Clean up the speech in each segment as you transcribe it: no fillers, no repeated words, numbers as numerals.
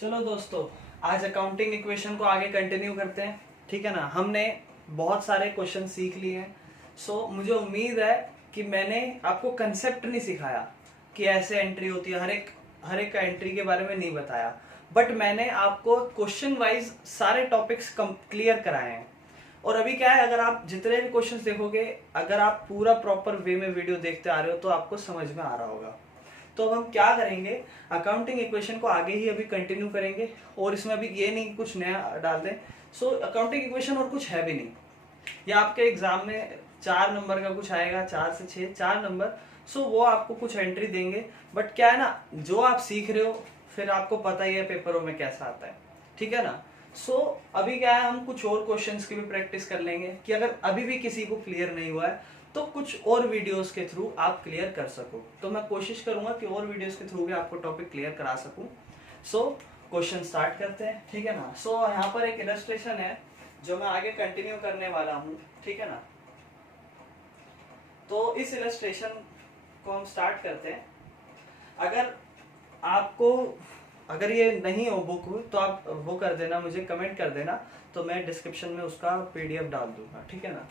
चलो दोस्तों, आज अकाउंटिंग इक्वेशन को आगे कंटिन्यू करते हैं। ठीक है ना। हमने बहुत सारे क्वेश्चन सीख लिए हैं। मुझे उम्मीद है कि मैंने आपको कंसेप्ट नहीं सिखाया कि ऐसे एंट्री होती है, हर एक एंट्री के बारे में नहीं बताया, बट मैंने आपको क्वेश्चन वाइज सारे टॉपिक्स क्लियर कराए हैं। और अभी क्या है, अगर आप जितने भी क्वेश्चंस देखोगे, अगर आप पूरा प्रॉपर वे में वीडियो देखते आ रहे हो तो आपको समझ में आ रहा होगा। तो अब हम क्या करेंगे, अकाउंटिंग इक्वेशन को आगे ही अभी कंटिन्यू करेंगे। और इसमें अभी ये नहीं कुछ नया डाल दें। अकाउंटिंग इक्वेशन और कुछ है भी नहीं। या आपके एग्जाम में 4 नंबर का कुछ आएगा, 4 से 6, 4 नंबर। वो आपको कुछ एंट्री देंगे, बट क्या है ना, जो आप सीख रहे हो फिर आपको पता ही है पेपरों में कैसा आता है। ठीक है ना। अभी क्या है, हम कुछ और क्वेश्चंस की भी प्रैक्टिस कर लेंगे कि अगर अभी भी किसी को क्लियर नहीं हुआ है तो कुछ और वीडियोस के थ्रू आप क्लियर कर सको। तो मैं कोशिश करूंगा कि और वीडियोस के थ्रू भी आपको टॉपिक क्लियर करा सकूं। क्वेश्चन स्टार्ट करते हैं। ठीक है ना। यहाँ पर एक इलस्ट्रेशन है जो मैं आगे कंटिन्यू करने वाला हूँ। ठीक है ना। तो इस इलस्ट्रेशन को हम स्टार्ट करते हैं। अगर ये नहीं हो बुक तो आप वो कर देना, मुझे कमेंट कर देना, तो मैं डिस्क्रिप्शन में उसका पीडीएफ डाल दूंगा। ठीक है ना।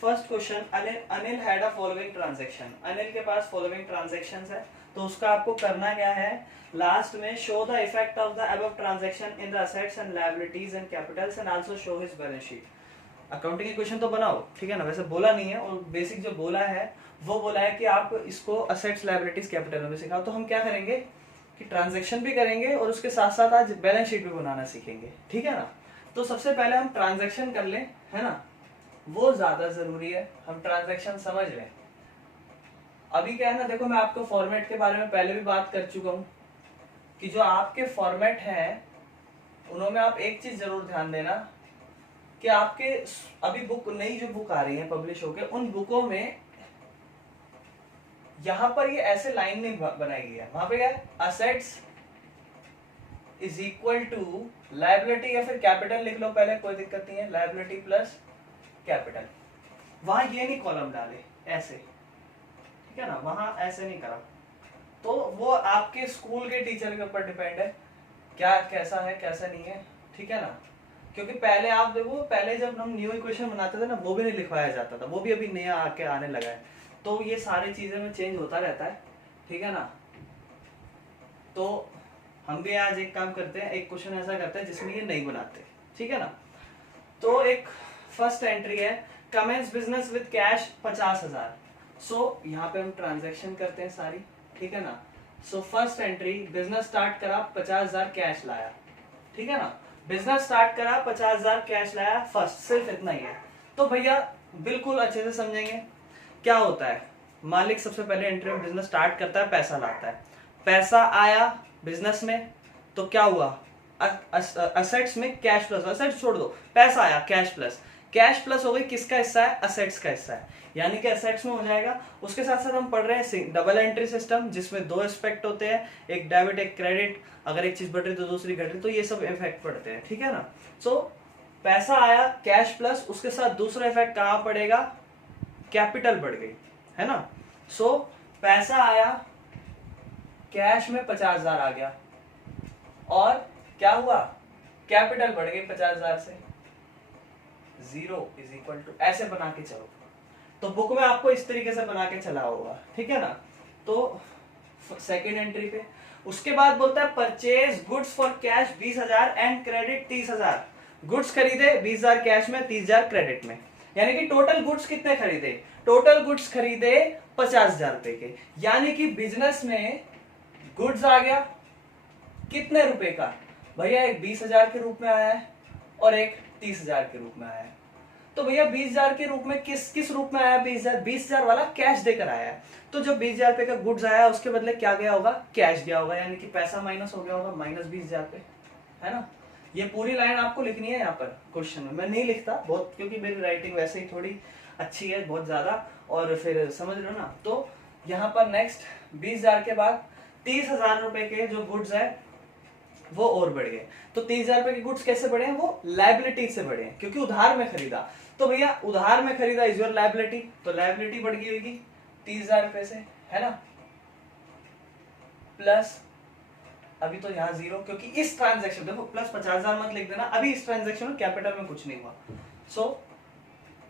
First question, Anil had a following transaction. Anil के पास फॉलोइंग ट्रांजैक्शंस है। तो उसका आपको करना क्या है, लास्ट में show the effect of the above transaction in the assets and liabilities and Capitals and also show his balance sheet. Accounting equation तो बनाओ। ठीक है ना। वैसे बोला नहीं है, और बेसिक जो बोला है वो बोला है कि आप इसको असेट्स लायबिलिटीज कैपिटल में सिखाओ। तो हम क्या करेंगे कि ट्रांजैक्शन भी करेंगे और उसके साथ साथ आज बैलेंस शीट भी बनाना सीखेंगे। ठीक है ना। तो सबसे पहले हम ट्रांजैक्शन कर लें, है ना, वो ज्यादा जरूरी है, हम ट्रांजैक्शन समझ लें। अभी क्या है ना, देखो मैं आपको फॉर्मेट के बारे में पहले भी बात कर चुका हूं कि जो आपके फॉर्मेट है उनमें आप एक चीज जरूर ध्यान देना कि आपके अभी नई जो बुक आ रही है पब्लिश होके, उन बुकों में यहां पर ये ऐसे लाइन नहीं बनाई गई है। वहां पे क्या है, assets is equal to liability या फिर कैपिटल लिख लो पहले, कोई दिक्कत नहीं है, लायबिलिटी प्लस कैपिटल। वहां ये नहीं कॉलम डाले ऐसे। ठीक है ना, वहां ऐसे नहीं करा। तो वो आपके स्कूल के टीचर के ऊपर डिपेंड है क्या कैसा है कैसा नहीं है। ठीक है ना। क्योंकि पहले आप देखो, पहले जब हम न्यू इक्वेशन बनाते थे ना, वो भी नहीं लिखवाया जाता था, वो भी अभी नया आके आने लगा है। तो ये सारी चीजें में चेंज होता रहता है। ठीक है ना। तो हम भी आज एक काम करते हैं, एक क्वेश्चन ऐसा करते हैं जिसमें ये नहीं बनाते। ठीक है ना। तो एक फर्स्ट एंट्री है, कमेंस बिजनेस विद कैश 50,000। यहाँ पे हम ट्रांजैक्शन करते हैं सारी। ठीक है ना। फर्स्ट एंट्री, बिजनेस स्टार्ट करा, 50,000 कैश लाया। ठीक है ना। बिजनेस स्टार्ट करा, 50,000 कैश लाया, फर्स्ट, सिर्फ इतना ही है। तो भैया बिल्कुल अच्छे से समझेंगे क्या होता है। मालिक सबसे पहले एंट्री में बिजनेस स्टार्ट करता है, पैसा लाता है, पैसा आया बिजनेस में, तो क्या हुआ, असेट्स में कैश प्लस, असेट्स छोड़ दो, पैसा आया, कैश प्लस हो गई, किसका हिस्सा है, असेट्स का हिस्सा है, यानी कि असेट्स में हो जाएगा। उसके साथ साथ हम पढ़ रहे हैं डबल एंट्री सिस्टम, जिसमें 2 एस्पेक्ट होते हैं, एक डेबिट एक क्रेडिट। अगर एक चीज बढ़ रही तो दूसरी घट रही, तो ये सब इफेक्ट पड़ते हैं। ठीक है ना। पैसा आया, कैश प्लस, उसके साथ दूसरा इफेक्ट कहां पड़ेगा, कैपिटल बढ़ गई, है ना। पैसा आया, कैश में 50,000 आ गया, और क्या हुआ, कैपिटल बढ़ गई 50,000 से, 0 इज इक्वल टू, ऐसे बना के चलो। तो बुक में आपको इस तरीके से बना के चला होगा। ठीक है ना। तो सेकेंड एंट्री पे उसके बाद बोलता है purchase goods for cash 20,000 and credit 30,000। Goods खरीदे 20,000 कैश में, 30,000 क्रेडिट में, यानी कि टोटल गुड्स कितने खरीदे, टोटल गुड्स खरीदे 50,000 रुपए के। यानी कि बिजनेस में गुड्स आ गया कितने रुपए का, भैया एक 20,000 के रूप में आया है और एक 30,000 के रूप में आया है। तो भैया 20,000 के रूप में किस रूप में आया, 20,000 वाला कैश देकर आया है। तो जो 20,000 रुपए का गुड्स आया उसके बदले क्या गया होगा, कैश गया होगा, यानी कि पैसा माइनस हो गया होगा, माइनस 20,000 पे, है ना। ये पूरी लाइन आपको लिखनी है यहाँ पर क्वेश्चन में। मैं नहीं लिखता बहुत, क्योंकि मेरी राइटिंग वैसे ही थोड़ी अच्छी है बहुत ज्यादा, और फिर समझ रहे हो ना। तो यहाँ पर नेक्स्ट 20,000 के बाद 30,000 रुपए के जो गुड्स है वो और बढ़ गए। तो 30,000 रुपए के गुड्स कैसे बढ़े हैं, वो लायबिलिटी से बढ़े हैं, क्योंकि उधार में खरीदा। तो भैया उधार में खरीदा इज योर लायबिलिटी, तो लायबिलिटी बढ़ गई होगी 30,000 रुपए से, है ना, प्लस अभी तो यहाँ 0, क्योंकि इस ट्रांजेक्शन देखो प्लस 50,000 मत लिख देना, अभी इस ट्रांजेक्शन में कैपिटल में कुछ नहीं हुआ। सो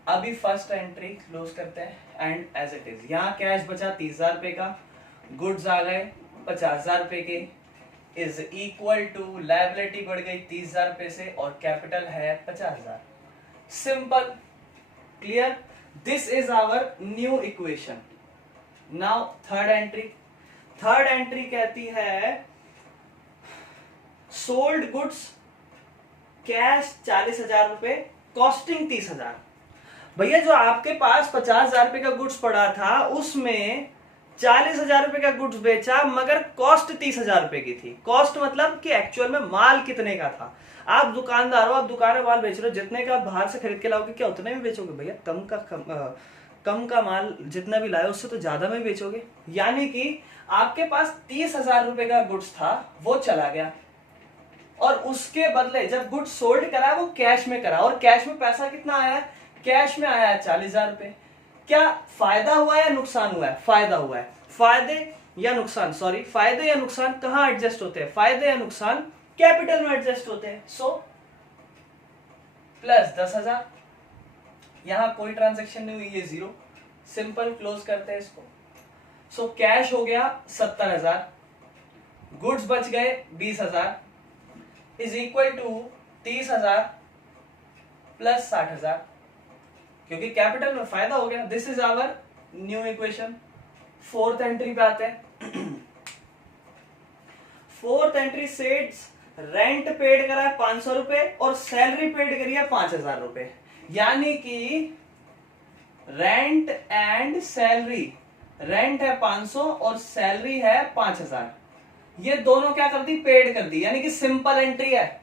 अभी फर्स्ट एंट्री क्लोज करते हैं एंड एज इट इज। यहाँ कैश बचा 30,000 रुपए का, गुड्स आ गए 50,000 रुपए के, इज इक्वल टू लायबिलिटी बढ़ गई 30,000 रुपए से और कैपिटल है 50,000। Simple, clear, this is our new equation. Now third entry, third entry कहती है सोल्ड गुड्स कैश 40,000 रुपए, कॉस्टिंग 30,000। भैया जो आपके पास 50,000 रुपए का गुड्स पड़ा था उसमें 40,000 रुपए का गुड्स बेचा, मगर कॉस्ट 30,000 रुपए की थी। कॉस्ट मतलब कि एक्चुअल में माल कितने का था। आप दुकानदार हो, आप दुकान में माल बेच रहे हो, जितने का बाहर से खरीद के लाओगे क्या उतने में बेचोगे भैया? कम का माल जितना भी लाए उससे तो ज्यादा में बेचोगे। यानी कि आपके पास 30,000 रुपए का गुड्स था, वो चला गया, और उसके बदले जब गुड्स सोल्ड करा वो कैश में करा, और कैश में पैसा कितना आया? कैश में आया है 40,000 रुपए। क्या फायदा हुआ या नुकसान हुआ है? फायदा हुआ है। फायदे या नुकसान, सॉरी, फायदे या नुकसान कहां एडजस्ट होते हैं? फायदे या नुकसान कैपिटल में एडजस्ट होते हैं। सो प्लस 10,000, यहां कोई ट्रांजैक्शन नहीं हुई, ये 0। सिंपल, क्लोज करते हैं इसको। सो कैश हो गया 70,000, गुड्स बच गए 20,000, इज इक्वल टू 30,000 प्लस 60,000, क्योंकि कैपिटल में फायदा हो गया। This is our new equation. Fourth entry पे आते हैं। फोर्थ एंट्री सेड्स रेंट पेड करा है 500 रुपए और सैलरी पेड करी है 5,000 रुपए, यानी कि रेंट एंड सैलरी, रेंट है 500 और सैलरी है 5,000, ये दोनों क्या कर दी? पेड कर दी, यानी कि सिंपल एंट्री है।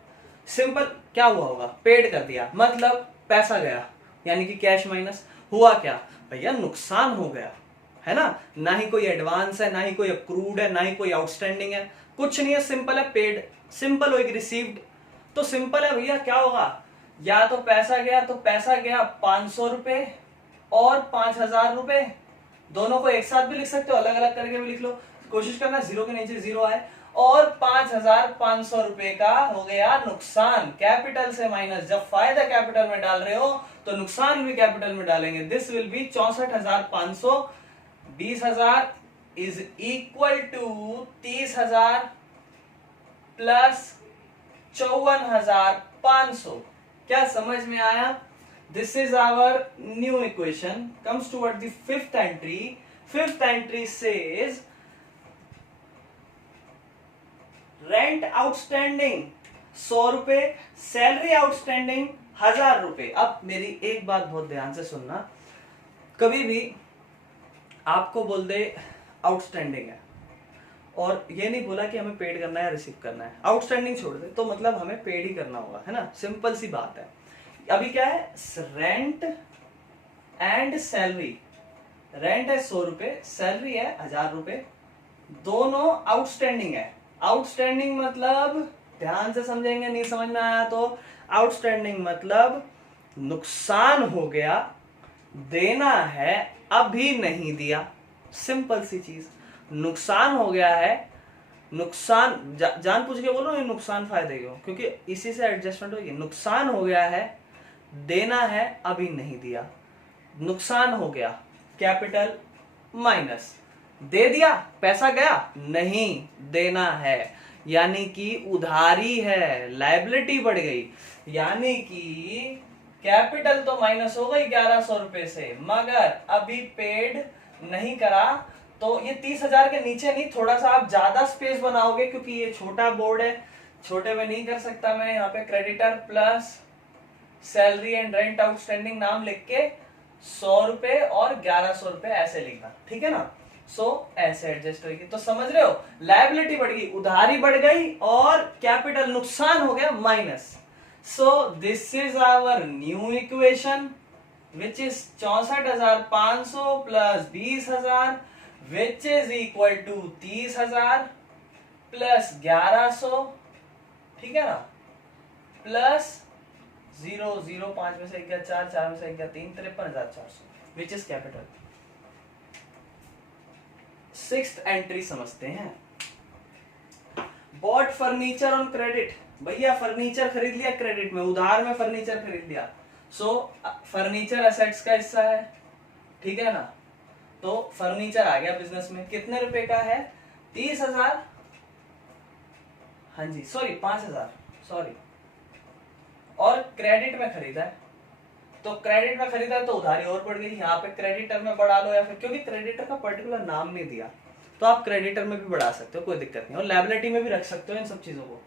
सिंपल क्या हुआ होगा? पेड कर दिया, मतलब पैसा गया, यानी कि कैश माइनस। हुआ क्या भैया? नुकसान हो गया, है ना। ना ही कोई एडवांस है, ना ही कोई अक्रूड है, ना ही कोई आउटस्टैंडिंग है, कुछ नहीं है, सिंपल है पेड। सिंपल हो रिसीव्ड, तो सिंपल है भैया। क्या होगा? या तो पैसा गया, तो पैसा गया 500 रुपए और 5,000 रुपए, दोनों को एक साथ भी लिख सकते हो, अलग अलग करके भी लिख लो, कोशिश करना 0 के नीचे 0 आए। और 5,500 रुपए का हो गया नुकसान, कैपिटल से माइनस। जब फायदा कैपिटल में डाल रहे हो तो नुकसान भी कैपिटल में डालेंगे। This will be 64,500। 20,000 is equal to 30,000 plus 54,500। क्या समझ में आया? This is our new equation. Comes toward the fifth entry. Fifth entry says rent outstanding 100 रुपए, सैलरी आउटस्टैंडिंग 1,000 रुपए। अब मेरी एक बात बहुत ध्यान से सुनना, कभी भी आपको बोल दे आउटस्टैंडिंग है और ये नहीं बोला कि हमें पेड करना है या रिसीव करना है, आउटस्टैंडिंग छोड़ दे तो मतलब हमें पेड ही करना होगा, है ना। सिंपल सी बात है। अभी क्या है? Rent and salary. रेंट है 100 रुपए, सैलरी है 1,000 रुपए, दोनों आउटस्टैंडिंग है। आउटस्टैंडिंग मतलब ध्यान से समझेंगे, नहीं समझ में आया तो आउटस्टैंडिंग मतलब नुकसान हो गया, देना है, अभी नहीं दिया। सिंपल सी चीज, नुकसान हो गया है, नुकसान जान पूछ के बोल रहा हूं, नुकसान फायदे क्यों? क्योंकि इसी से एडजस्टमेंट होगी। नुकसान हो गया है, देना है, अभी नहीं दिया। नुकसान हो गया, कैपिटल माइनस, दे दिया, पैसा गया नहीं, देना है, यानी कि उधारी है, लायबिलिटी बढ़ गई, यानी कि कैपिटल तो माइनस हो गई 1,100 रुपए से, मगर अभी पेड नहीं करा। तो ये 30,000 के नीचे नहीं, थोड़ा सा आप ज्यादा स्पेस बनाओगे, क्योंकि ये छोटा बोर्ड है, छोटे में नहीं कर सकता मैं। यहाँ पे creditor plus salary and rent outstanding नाम लिख के 100 रुपए और 1,100 रुपए ऐसे लिखा, ठीक है ना। सो ऐसे एडजस्ट होगी। तो समझ रहे हो, लायबिलिटी बढ़ गई, उधारी बढ़ गई और कैपिटल नुकसान हो गया minus. So this is our new equation which is 64,500 plus 20,000 which is equal to 30,000 plus 1,100, ठीक है ना, प्लस 0 0 5 में से 1 गया 4, 4 में से 1 गया 3, 53,400 which is capital. Sixth entry समझते हैं। बॉट फर्नीचर ऑन क्रेडिट, भैया फर्नीचर खरीद लिया क्रेडिट में, उधार में फर्नीचर खरीद लिया, सो फर्नीचर एसेट्स का हिस्सा है, ठीक है ना। तो फर्नीचर आ गया बिजनेस में, कितने रुपए का है, 30,000, हाँ जी सॉरी 5,000 सॉरी, और क्रेडिट में खरीदा है, तो क्रेडिट में खरीदा है तो उधारी और बढ़ गई, यहाँ पे क्रेडिटर में बढ़ा लो, या फिर क्योंकि क्रेडिटर का पर्टिकुलर नाम नहीं दिया तो आप क्रेडिटर में भी बढ़ा सकते हो, कोई दिक्कत नहीं, और लायबिलिटी में भी रख सकते हो इन सब चीजों को,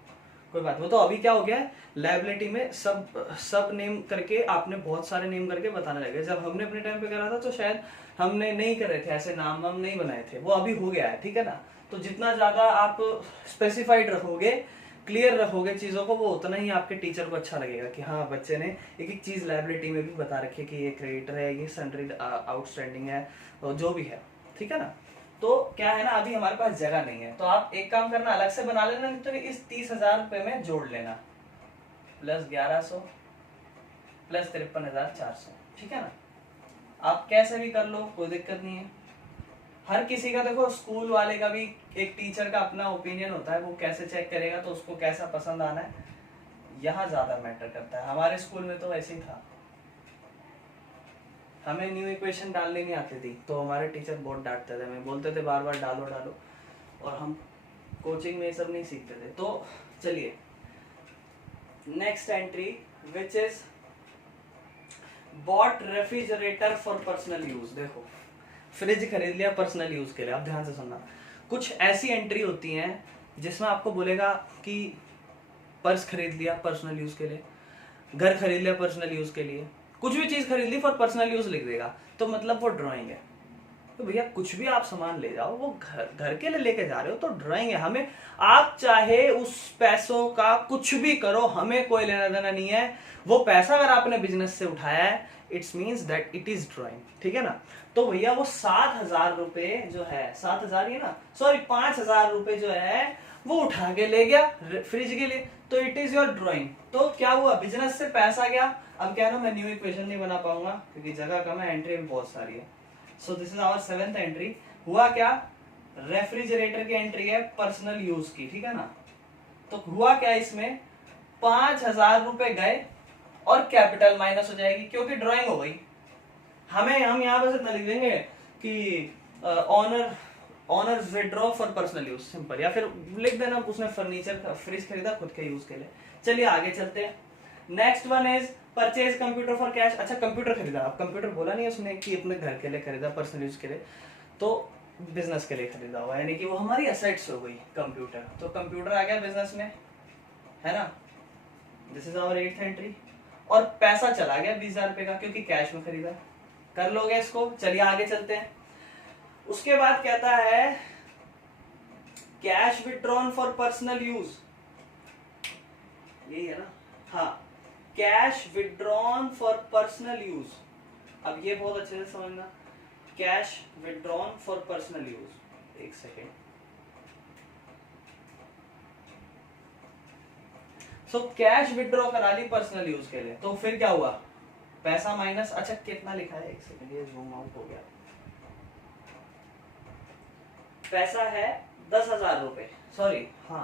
कोई बात नहीं। तो अभी क्या हो गया है, लायबिलिटी में सब नेम करके आपने बहुत सारे नेम करके बताने लगे, जब हमने अपने टाइम पे करा था तो शायद हमने नहीं कर रहे थे, ऐसे नाम वाम नहीं बनाए थे, वो अभी हो गया है, ठीक है ना। तो जितना ज्यादा आप स्पेसिफाइड रखोगे, क्लियर रखोगे चीजों को, वो उतना ही आपके टीचर को अच्छा लगेगा कि हाँ बच्चे ने एक एक चीज लायबिलिटी में भी बता रखी है कि ये क्रेडिटर है, ये सन्ड्री आउटस्टैंडिंग है, और जो भी है, ठीक है ना। तो क्या है ना, अभी हमारे पास जगह नहीं है, तो आप एक काम करना, अलग से बना लेना, नहीं तो इस 30,000 रुपए में जोड़ लेना, प्लस 1100 प्लस 53,400, ठीक है ना। आप कैसे भी कर लो, कोई दिक्कत नहीं है। हर किसी का देखो, स्कूल वाले का भी एक टीचर का अपना ओपिनियन होता है, वो कैसे चेक करेगा तो उसको कैसा पसंद आना है, यहाँ ज्यादा मैटर करता है। हमारे स्कूल में तो ऐसे ही था, हमें न्यू इक्वेशन डालनी नहीं आती थी तो हमारे टीचर बहुत डांटते थे, हमें बोलते थे बार बार डालो डालो, और हम कोचिंग में ये सब नहीं सीखते थे। तो चलिए next entry, which is bought refrigerator for personal use. देखो फ्रिज खरीद लिया पर्सनल यूज के लिए, आप ध्यान से सुनना, कुछ ऐसी एंट्री होती हैं जिसमें आपको बोलेगा कि पर्स खरीद लिया पर्सनल यूज के लिए, घर खरीद लिया पर्सनल यूज के लिए, कुछ भी चीज खरीद ली फॉर पर्सनल यूज लिख देगा, तो मतलब वो ड्राइंग है। तो भैया कुछ भी आप सामान ले जाओ, वो घर के लिए लेके जा रहे हो तो ड्राइंग है, हमें आप चाहे उस पैसों का कुछ भी करो, हमें कोई लेना देना नहीं है। वो पैसा अगर आपने बिजनेस से उठाया है, it's means that it is drawing, ठीक है ना। तो भैया वो 7,000 रुपए जो है, 7,000 ही ना, सॉरी 5,000 रुपए जो है वो उठा के ले गया फ्रिज के लिए, तो इट इज योर ड्राइंग। तो क्या हुआ, बिजनेस से पैसा गया। अब क्या ना, मैं न्यू इक्वेशन नहीं बना पाऊंगा क्योंकि जगह कम है, एंट्री भी बहुत सारी है। So this is our 7th entry. हुआ क्या, रेफ्रिजरेटर की एंट्री है पर्सनल यूज की, ठीक है ना। तो हुआ क्या, इसमें 5,000 रुपए गए और कैपिटल माइनस हो जाएगी क्योंकि ड्राइंग हो गई। हम यहाँ पर इतना लिख देंगे कि honours withdraw for personal use, simple, या फिर लिख देना उसने फर्नीचर फ्रिज खरीदा खुद के यूज के लिए। चलिए आगे चलते हैं। Next one is purchase computer for cash. अच्छा कंप्यूटर खरीदा, अब कंप्यूटर बोला नहीं उसने कि अपने घर के लिए खरीदा, पर्सनल यूज के लिए, तो बिजनेस के लिए खरीदा हुआ, यानी कि वो हमारी एसेट्स हो गई कंप्यूटर। तो कंप्यूटर आ गया बिजनेस में, है ना। This is our 8th entry. और पैसा चला गया 20,000 रुपए का क्योंकि कैश में खरीदा। कर लोगे इसको, चलिए आगे चलते हैं। उसके बाद कहता है cash withdrawn for personal use, यही है ना, हाँ, cash withdrawn for personal use. अब ये बहुत अच्छे से समझना, cash withdrawn for personal use. एक सेकेंड। सो कैश विड्रॉ करा ली पर्सनल यूज के लिए, तो फिर क्या हुआ, पैसा माइनस, अच्छा कितना लिखा है, एक सेकेंड, ये जूम आउट हो गया। पैसा है 10,000 रुपए, सॉरी हाँ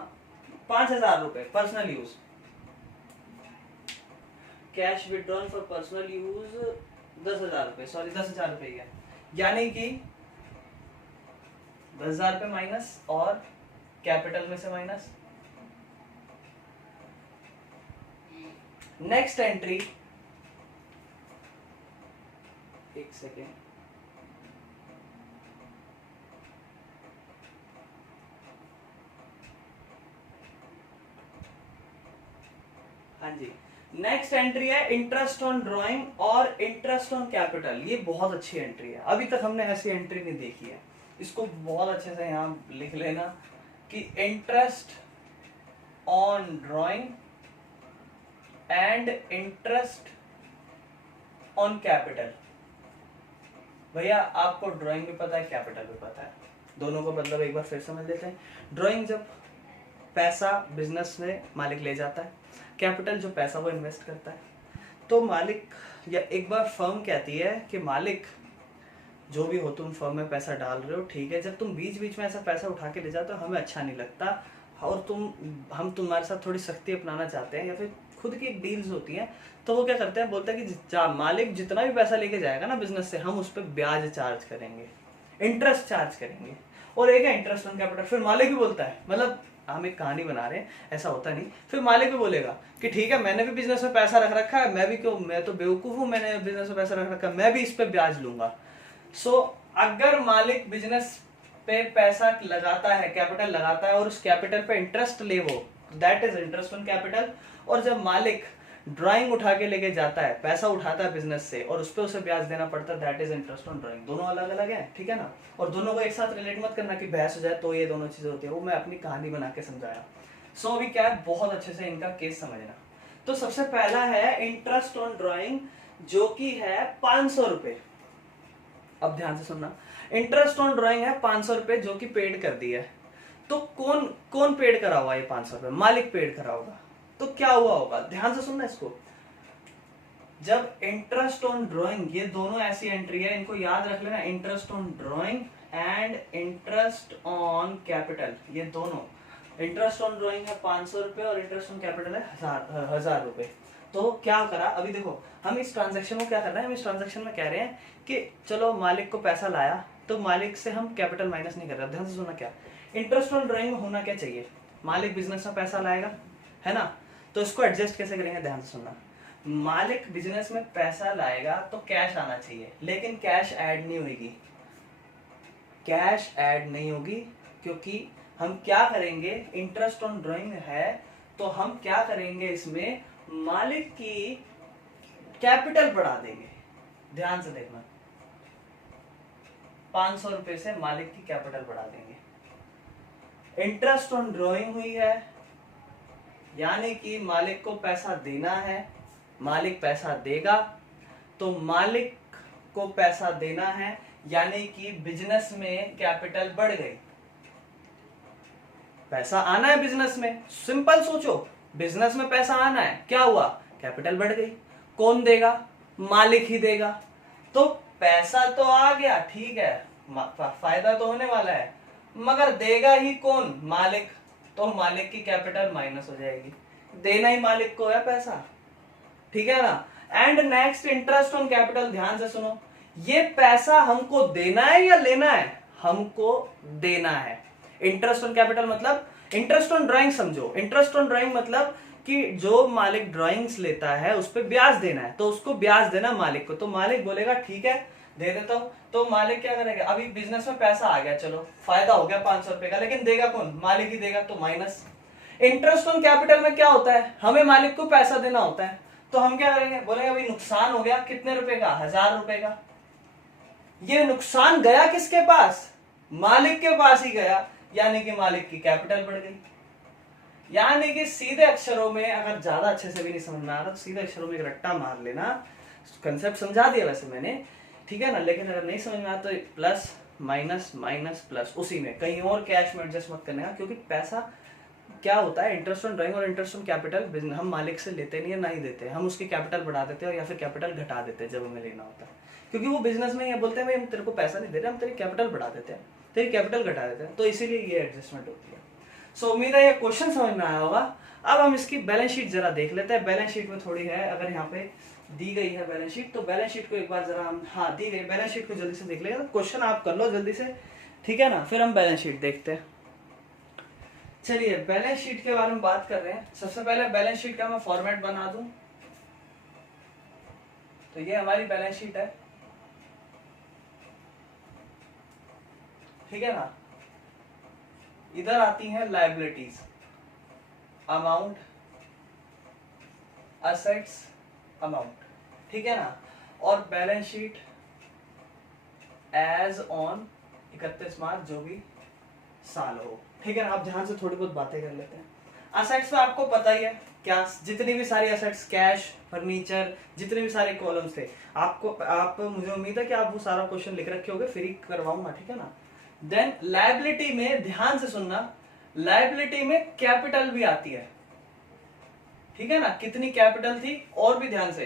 5,000 रुपए personal use, cash withdrawn for personal use 10,000 रुपए, सॉरी 10,000 रुपए गया, यानी कि 10,000 रुपए माइनस और कैपिटल में से माइनस। नेक्स्ट एंट्री, एक सेकेंड, हाँ जी, नेक्स्ट एंट्री है इंटरेस्ट ऑन ड्राइंग और इंटरेस्ट ऑन कैपिटल। ये बहुत अच्छी एंट्री है, अभी तक हमने ऐसी एंट्री नहीं देखी है, इसको बहुत अच्छे से यहां लिख लेना कि interest on drawing and interest on capital. भैया आपको ड्राइंग भी पता है, कैपिटल भी पता है, दोनों को मतलब एक बार फिर समझ लेते हैं। ड्राइंग जब पैसा बिजनेस में मालिक ले जाता है, कैपिटल जो पैसा वो इन्वेस्ट करता है। तो मालिक या एक बार फर्म कहती है कि मालिक जो भी हो तुम फर्म में पैसा डाल रहे हो, ठीक है, जब तुम बीच बीच में ऐसा पैसा उठा के ले जाते हो हमें अच्छा नहीं लगता, और हम तुम्हारे साथ थोड़ी सख्ती अपनाना चाहते हैं या फिर खुद की एक डील्स होती हैं, तो वो क्या करते हैं, बोलते हैं कि मालिक जितना भी पैसा लेके जाएगा ना बिजनेस से, हम उस पर ब्याज चार्ज करेंगे, इंटरेस्ट चार्ज करेंगे, और एक है इंटरेस्ट ऑन कैपिटल। फिर मालिक भी बोलता है, मतलब हम एक कहानी बना रहे हैं, ऐसा होता नहीं, फिर मालिक भी बोलेगा कि ठीक है मैंने भी बिजनेस में पैसा रख रखा है, मैं भी क्यों, मैं तो बेवकूफ हूं, मैंने बिजनेस में पैसा रख रखा है, मैं भी इस पे ब्याज लूंगा। सो अगर मालिक बिजनेस पे पैसा लगाता है, कैपिटल लगाता है, और उस कैपिटल पे इंटरेस्ट ले वो, that is interest on capital. और जब मालिक ड्राइंग उठा के लेके जाता है, पैसा उठाता है बिजनेस से और उस पर उसे ब्याज देना पड़ता है, that is interest on drawing. दोनों अलग अलग है, ठीक है ना। और दोनों को एक साथ रिलेट मत करना कि बहस हो जाए, तो ये दोनों चीजें होती है, वो मैं अपनी कहानी बना के समझाया। सो अभी क्या है, बहुत अच्छे से इनका केस समझना। तो सबसे पहला है इंटरेस्ट ऑन ड्राइंग, जो कि है 500 रुपए। अब ध्यान से सुनना, इंटरेस्ट ऑन ड्राइंग है 500 रुपए, जो कि पेड कर दी है। तो कौन कौन पेड करा होगा ये 500 रुपए? मालिक पेड करा होगा। तो क्या हुआ होगा, ध्यान से सुनना इसको। जब इंटरेस्ट ऑन ड्राइंग, ये दोनों ऐसी एंट्री है, इनको याद रख लेना, interest on drawing and interest on capital, ये दोनों। इंटरेस्ट ऑन ड्राइंग है 500 रुपए और इंटरेस्ट ऑन कैपिटल है 1000 रुपए। तो क्या करा, अभी देखो हम इस ट्रांजैक्शन को क्या कर रहे हैं, हम इस ट्रांजैक्शन में कह रहे हैं कि चलो मालिक को पैसा लाया, तो मालिक से हम कैपिटल माइनस नहीं कर रहे। ध्यान से सुनना, क्या इंटरेस्ट ऑन ड्राइंग में होना क्या चाहिए, मालिक बिजनेस में पैसा लाएगा, है ना, तो इसको एडजस्ट कैसे करेंगे, ध्यान से सुनना। मालिक बिजनेस में पैसा लाएगा तो कैश आना चाहिए, लेकिन कैश ऐड नहीं होगी, कैश ऐड नहीं होगी, क्योंकि हम क्या करेंगे, इंटरेस्ट ऑन ड्राइंग है तो हम क्या करेंगे, इसमें मालिक की कैपिटल बढ़ा देंगे। ध्यान से देखना, 500 रुपए से मालिक की कैपिटल बढ़ा देंगे। इंटरेस्ट ऑन ड्राइंग हुई है, यानी कि मालिक को पैसा देना है, मालिक पैसा देगा, तो मालिक को पैसा देना है, यानी कि बिजनेस में कैपिटल बढ़ गई। पैसा आना है बिजनेस में, सिंपल सोचो, बिजनेस में पैसा आना है, क्या हुआ, कैपिटल बढ़ गई। कौन देगा, मालिक ही देगा। तो पैसा तो आ गया, ठीक है, फायदा तो होने वाला है, मगर देगा ही कौन, मालिक। तो मालिक की कैपिटल माइनस हो जाएगी, देना ही मालिक को है पैसा, ठीक है ना। And next interest on capital, ध्यान से सुनो, ये पैसा हमको देना है या लेना है, हमको देना है। इंटरेस्ट ऑन कैपिटल मतलब इंटरेस्ट ऑन ड्राइंग समझो, इंटरेस्ट ऑन ड्राइंग मतलब कि जो मालिक ड्राइंग्स लेता है उस पर ब्याज देना है, तो उसको ब्याज देना मालिक को। तो मालिक बोलेगा ठीक है दे देता हूं, तो मालिक क्या करेगा, अभी बिजनेस में पैसा आ गया, चलो फायदा हो गया 500 रुपए का, लेकिन देगा कौन, मालिक ही देगा, तो माइनस। इंटरेस्ट ऑन कैपिटल में क्या होता है, हमें मालिक को पैसा देना होता है, तो हम क्या करेंगे, बोलेंगे अभी नुकसान हो गया, कितने रुपए का, 1000 रुपए का। ये नुकसान गया किसके पास, मालिक के पास ही गया, यानी कि मालिक की कैपिटल बढ़ गई। यानी कि सीधे अक्षरों में, अगर ज्यादा अच्छे से भी नहीं समझ में आ रहा तो सीधे अक्षरों में एक रट्टा मार लेना, कंसेप्ट समझा दिया वैसे मैंने, ठीक है ना, लेकिन अगर नहीं समझ में आता तो प्लस माइनस माइनस प्लस, उसी में कहीं और कैश में एडजस्ट मत करने का, क्योंकि पैसा क्या होता है, इंटरेस्ट ऑन ड्राइंग और इंटरेस्ट ऑन कैपिटल हम मालिक से लेते नहीं है, ना ही देते हैं, हम उसकी कैपिटल बढ़ा देते हैं और या फिर कैपिटल घटा देते हैं जब हमें लेना होता है, क्योंकि वो बिजनेस में ये बोलते हैं भाई हम तेरे को पैसा नहीं दे रहे, हम तेरी कैपिटल बढ़ा देते हैं, तेरी कैपिटल घटा देते हैं, तो इसीलिए ये एडजस्टमेंट होती है। सो उम्मीद है ये क्वेश्चन समझ में आया होगा। अब हम इसकी बैलेंस शीट जरा देख लेते हैं। बैलेंस शीट में थोड़ी है, अगर यहाँ पे दी गई है बैलेंस शीट, तो बैलेंस शीट को एक बार जरा हम, हाँ दी गई बैलेंस शीट को जल्दी से देख लेंगे, तो क्वेश्चन आप कर लो जल्दी से, ठीक है ना, फिर हम बैलेंस शीट देखते हैं। चलिए बैलेंस शीट के बारे में बात कर रहे हैं। सबसे पहले बैलेंस शीट का मैं फॉर्मेट बना दूं, तो ये हमारी बैलेंस शीट है, ठीक है ना। इधर आती हैं लायबिलिटीज, अमाउंट, असेट्स, अमाउंट, ठीक है ना, और बैलेंस शीट एज ऑन 31 मार्च जो भी साल हो, ठीक है ना। अब ध्यान से थोड़ी बहुत बातें कर लेते हैं। असेट्स में आपको पता ही है क्या, जितनी भी सारी असेट्स, कैश, फर्नीचर, जितने भी सारे कॉलम्स थे, आप मुझे उम्मीद है कि आप वो सारा क्वेश्चन लिख रखे होगे, फ्री करवाऊंगा, ठीक है ना। देन लायबिलिटी में ध्यान से सुनना, लायबिलिटी में कैपिटल भी आती है, ठीक है ना, कितनी कैपिटल थी, और भी ध्यान से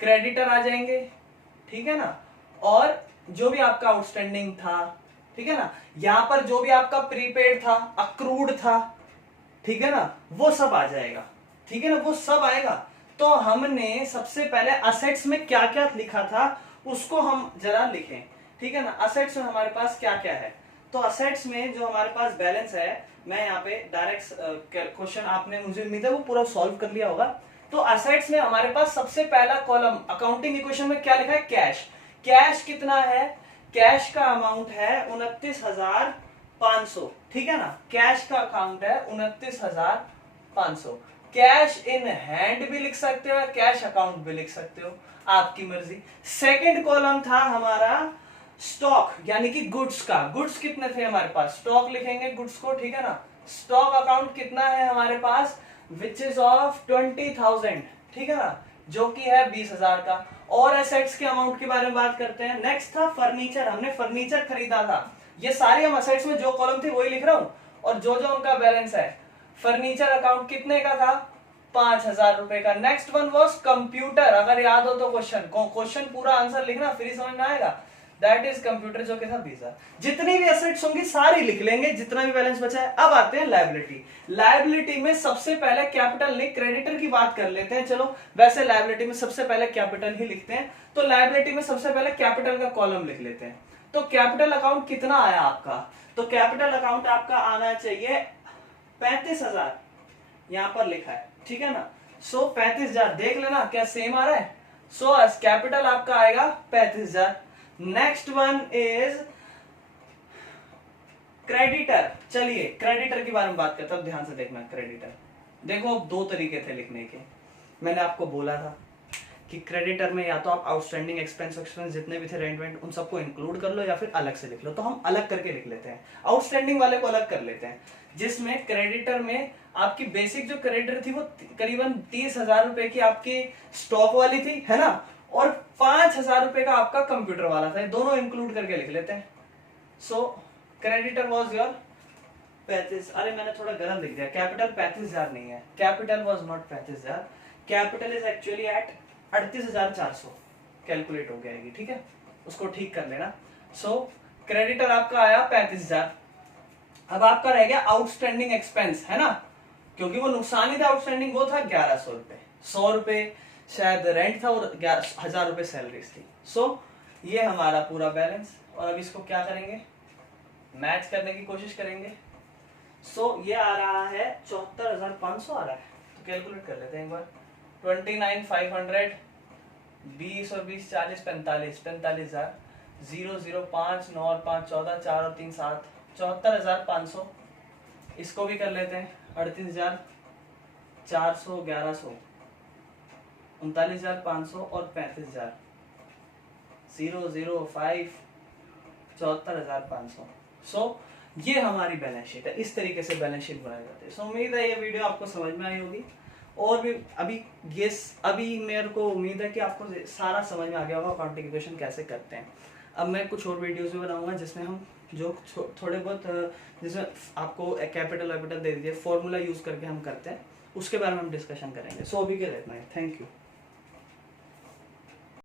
क्रेडिटर आ जाएंगे, ठीक है ना, और जो भी आपका आउटस्टैंडिंग था, ठीक है ना, यहां पर जो भी आपका प्रीपेड था, अक्रूड था, ठीक है ना, वो सब आ जाएगा, ठीक है ना, वो सब आएगा। तो हमने सबसे पहले असेट्स में क्या क्या लिखा था उसको हम जरा लिखें, ठीक है ना। असेट्स में हमारे पास क्या क्या है, तो असेट्स में जो हमारे पास बैलेंस है, मैं यहाँ पे डायरेक्ट क्वेश्चन आपने, मुझे उम्मीद है वो पूरा सॉल्व कर लिया होगा। तो असेट्स में हमारे पास सबसे पहला कॉलम अकाउंटिंग इक्वेशन में क्या लिखा है, कैश। कैश कितना है, कैश का अमाउंट है 29,500, ठीक है ना, कैश का अकाउंट है 29,500। कैश इन हैंड भी लिख सकते हो, कैश अकाउंट भी लिख सकते हो, आपकी मर्जी। सेकंड कॉलम था हमारा स्टॉक यानी कि गुड्स का। गुड्स कितने थे हमारे पास, स्टॉक लिखेंगे गुड्स को, ठीक है ना। स्टॉक अकाउंट कितना है हमारे पास, विच इज ऑफ 20,000, ठीक है ना, जो कि है 20,000 का। और एसेट्स के अमाउंट के बारे में बात करते हैं। नेक्स्ट था फर्नीचर, हमने फर्नीचर खरीदा था। ये सारी हम असेट्स में जो कॉलम थे वही लिख रहा हूं, और जो जो उनका बैलेंस है। फर्नीचर अकाउंट कितने का था, 5,000 रुपए का। नेक्स्ट वन वॉज कंप्यूटर, अगर याद हो तो क्वेश्चन पूरा आंसर लिखना, फिर समझ में आएगा। दैट इज कंप्यूटर, जो कि था 20,000। जितनी भी एसेट्स होंगी सारी लिख लेंगे, जितना भी बैलेंस बचा है। अब आते हैं लायबिलिटी। लायबिलिटी में सबसे पहले कैपिटल नहीं, क्रेडिटर की बात कर लेते हैं। चलो, वैसे लायबिलिटी में सबसे पहले कैपिटल ही लिखते हैं, तो लायबिलिटी में सबसे पहले कैपिटल का कॉलम लिख लेते हैं। तो कैपिटल अकाउंट कितना आया आपका, तो कैपिटल अकाउंट आपका आना चाहिए 35,000, यहां पर लिखा है, ठीक है ना। सो 35,000 देख लेना क्या सेम आ रहा है। सो कैपिटल आपका आएगा 35,000। Next one is creditor. चलिए क्रेडिटर के बारे में बात करते हैं, ध्यान से देखना। क्रेडिटर देखो, दो तरीके थे लिखने के। मैंने आपको बोला था कि क्रेडिटर में या तो आप आउटस्टैंडिंग एक्सपेंस जितने भी थे, रेंट वेंट, उन सबको इंक्लूड कर लो या फिर अलग से लिख लो। तो हम अलग करके लिख लेते हैं, आउटस्टैंडिंग वाले को अलग कर लेते हैं, जिसमें क्रेडिटर में आपकी बेसिक जो क्रेडिटर थी वो करीबन 30,000 रुपए की आपकी स्टॉक वाली थी, है ना, और 5,000 रुपए का आपका कंप्यूटर वाला था। दोनों इंक्लूड करके लिख लेते हैं। सो क्रेडिटर वॉज योर 35, अरे मैंने थोड़ा गलत लिख दिया, कैपिटल 35,000 नहीं है, capital was not 35,000, capital is actually eight 38,400 calculate हो जाएगी, ठीक है, उसको ठीक कर लेना। सो क्रेडिटर आपका आया 35,000। अब आपका रह गया आउटस्टैंडिंग एक्सपेंस, है ना, क्योंकि वो नुकसान ही था आउटस्टैंडिंग, वो था 1,100 रुपए। 100 रुपए शायद रेंट था और 1,000 रुपए सैलरीज थी। सो ये हमारा पूरा बैलेंस, और अब इसको क्या करेंगे, मैच करने की कोशिश करेंगे। सो ये आ रहा है 74,500 आ रहा है, तो कैलकुलेट कर लेते हैं एक बार। 29,500, 20 और 20 40, 45,000, 0 0 5 9 और 5 14, 4 और 3 7, 74,500। इसको भी कर लेते हैं, 38,400, 1,100, 39,500 और 35,000, 0 0 5, 74,500। सो ये हमारी बैलेंस शीट है। इस तरीके से बैलेंस शीट बनाई जाती है। सो उम्मीद है ये वीडियो आपको समझ में आई होगी, और भी अभी मेरे को उम्मीद है कि आपको सारा समझ में आ गया होगा अकाउंटिंग इक्वेशन कैसे करते हैं। अब मैं कुछ और वीडियोस भी बनाऊंगा जिसमें हम जो थोड़े बहुत, जिसमें आपको कैपिटल दे दीजिए, फॉर्मूला यूज करके हम करते हैं, उसके बारे में हम डिस्कशन करेंगे। सो अभी के लिए इतना ही, थैंक यू।